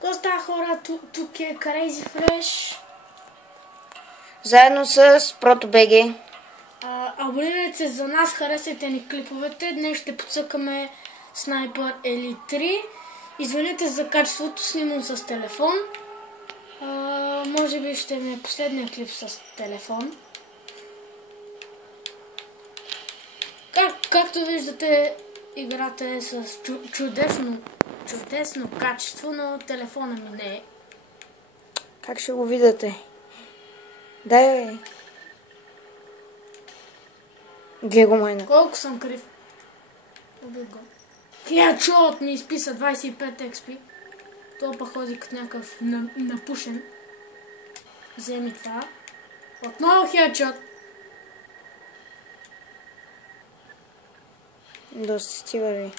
Какво става, хора? Тук е Crazy Fresh. Заедно с ProtoBG. Абонирайте се за нас, харесайте ни клиповете. Днес ще подсъкаме Sniper Elite 3. Извинете за качеството, снимам с телефон. Може би ще ми е последния клип с телефон. Както виждате, играта е с чудесно качество, но телефона ми не е. Как ще го видите? Дай. Гледай го, майна. Колко съм крив. Убих го. Хедшот ми изписа 25 XP. Това пък ходи като някакъв напушен. Вземи това. Отново хедшот. Доста ти върви.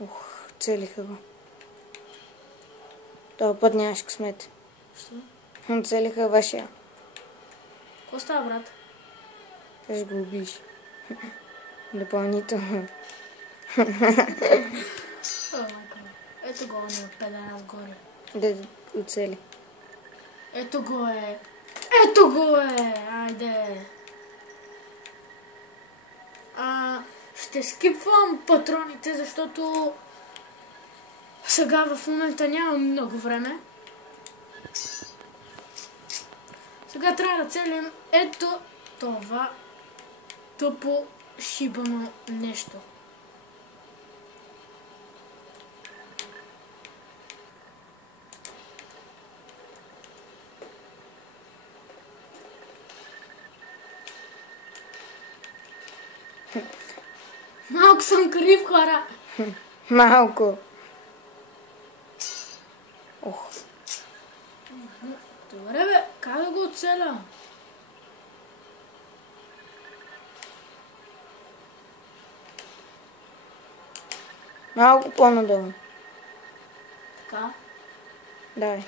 Ух, целиха го. Това път нямаш късмет. Що? Целиха вашия. Какво става, брат? Ще го убиш. Допълнително. Ето го не отпеда разгоре. Да оцели. Ето го е. Ето го е! Айде! Ще скипвам патроните, защото сега в момента нямам много време. Сега трябва да целим ето това тъпо шибано нещо. Малко съм крив, хора. Малко. Ох. Добре, бе, как да го оцеля? Малко по-надолу. Така. Давай.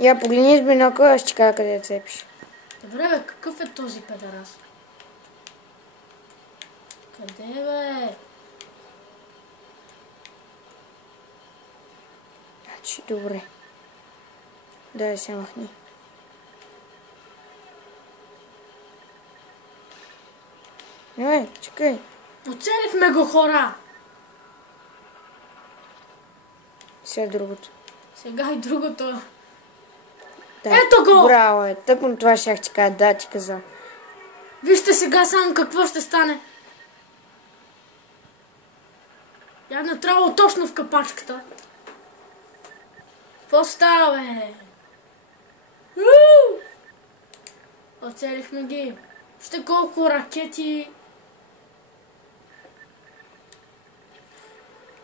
Я погледни с бинокъла, аз ще кажа къде да цепиш. Добре, бе, какъв е този педарас? Къде, бе? Значи, добре. Дай се махни. Не, чакай. Оцелихме го, хора! Сега другото. Сега и другото. Да. Ето го! Браво е. Тъкмо това щях ти кажа. Да, ти каза. Вижте сега само какво ще стане. Явно трябвало точно в капачката. Какво става, бе? Оцелихме ги. Вижте колко ракети.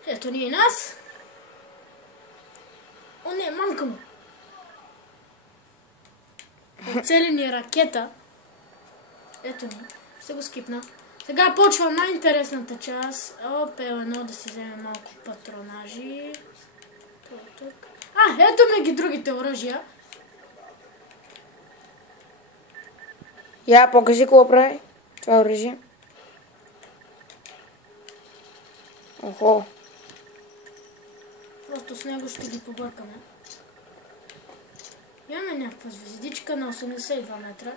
Ето ни и нас. О, не, мамка му. Оцели ни ракета. Ето ни. Ще го скипна. Сега почва най-интересната част. P1 да си вземе малко патронажи. Тук. Ето ми ги другите оръжия. Я, покажи какво прави. Това оръжие. Охо. Просто с него ще ги побъркаме. Имаме някаква звездичка на 82 метра.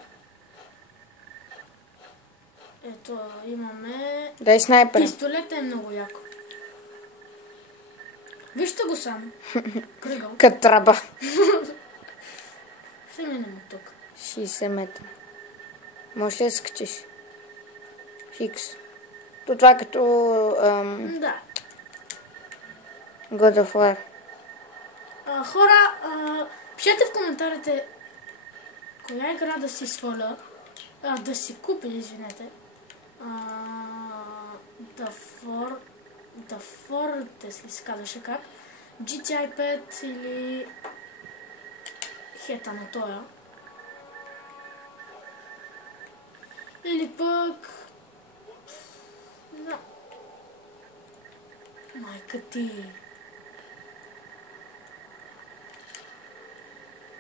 Ето, имаме... Дай снайпер. Пистолет е много яко. Вижте го сам. Кръгъл. Катраба. Ще минем от тук. 60 метра. Може да скачиш. Хикс. Това е като... Да. God of War. Хора, пишете в коментарите коя игра да си сваля, да си купя, извинете. The Fortress ли се казваше как? GTI 5 или хета на тоя. Или пък... Да. Майка ти.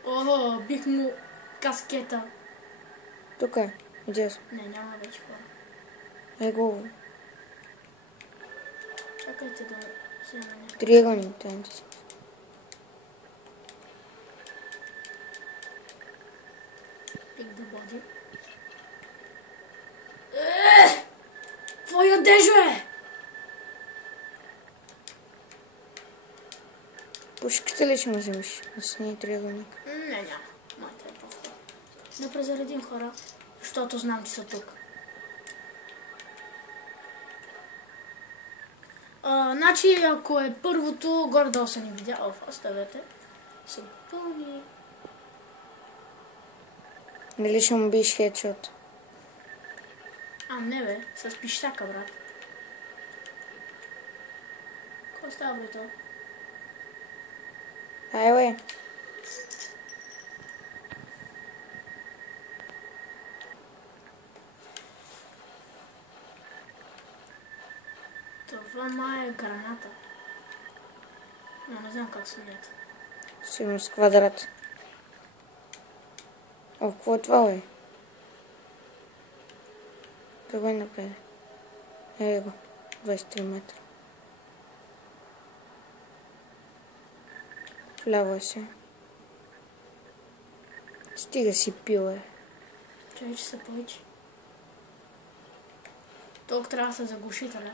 Ого, бих му каскета. Тук е. Идеш. Не, няма вече хора. Е го. Чакайте да взема някакъв. Триъгълник, тайните си. Пик да боди. Какво ядеш, бе? Пушката ли ще му вземеш? Да си не е триъгълник. Не, няма. Моята е по-хубава. Да презаредим хора, защото знам, че са тук. Значи, ако е първото, горе-долу са ни видя. Оставете. Са пълни. Нали ще му биеш хедшот? Не бе, с пищака, брат. Какво става, бе, то? Ай, бе. Това май е граната. Но не знам как се мята. Сигурно с квадрат. О, какво е това, бе? Тръгвай напред. Ей го. 23 метра. Вляво е се. Стига си пил, е. Чай, че се повече. Тук трябва да се заглуши, да.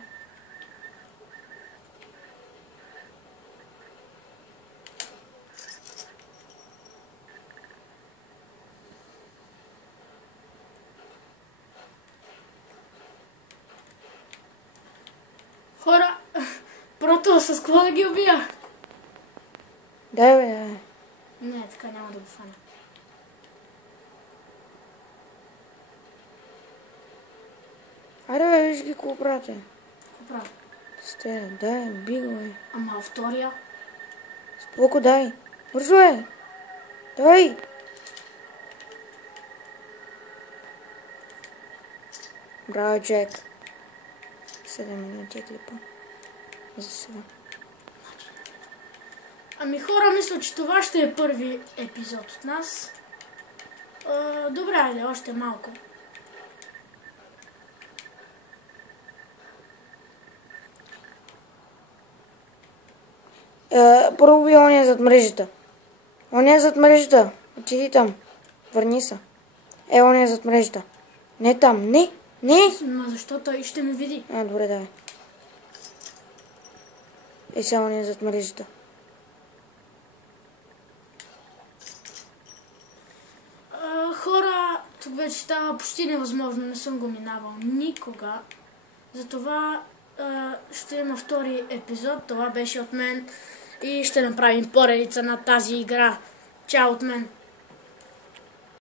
Хора, прото с какво да ги убия? Дай, бе, дай. Не, така няма да го фана. Аре, бе, виж ги какво правят, е. Какво правя? Сте, дай, би го, е. Ама втория? Споко, дай. Бързо, е. Дай. Браво, Джек. 7 минути е клипа. За сега. Ами хора, мисля, че това ще е първи епизод от нас. Добре, айде, още малко. Първо би ония зад мрежата. Ония зад мрежата. Отиди там. Върни се. Ония зад мрежата. Не там. Не. Не. Ма защо той ще ме види? Добре, давай. Сега ония зад мрежата. Хора, тук вече става почти невъзможно. Не съм го минавал никога. Затова ще има втори епизод. Това беше от мен. И ще направим поредица на тази игра. Чао от мен.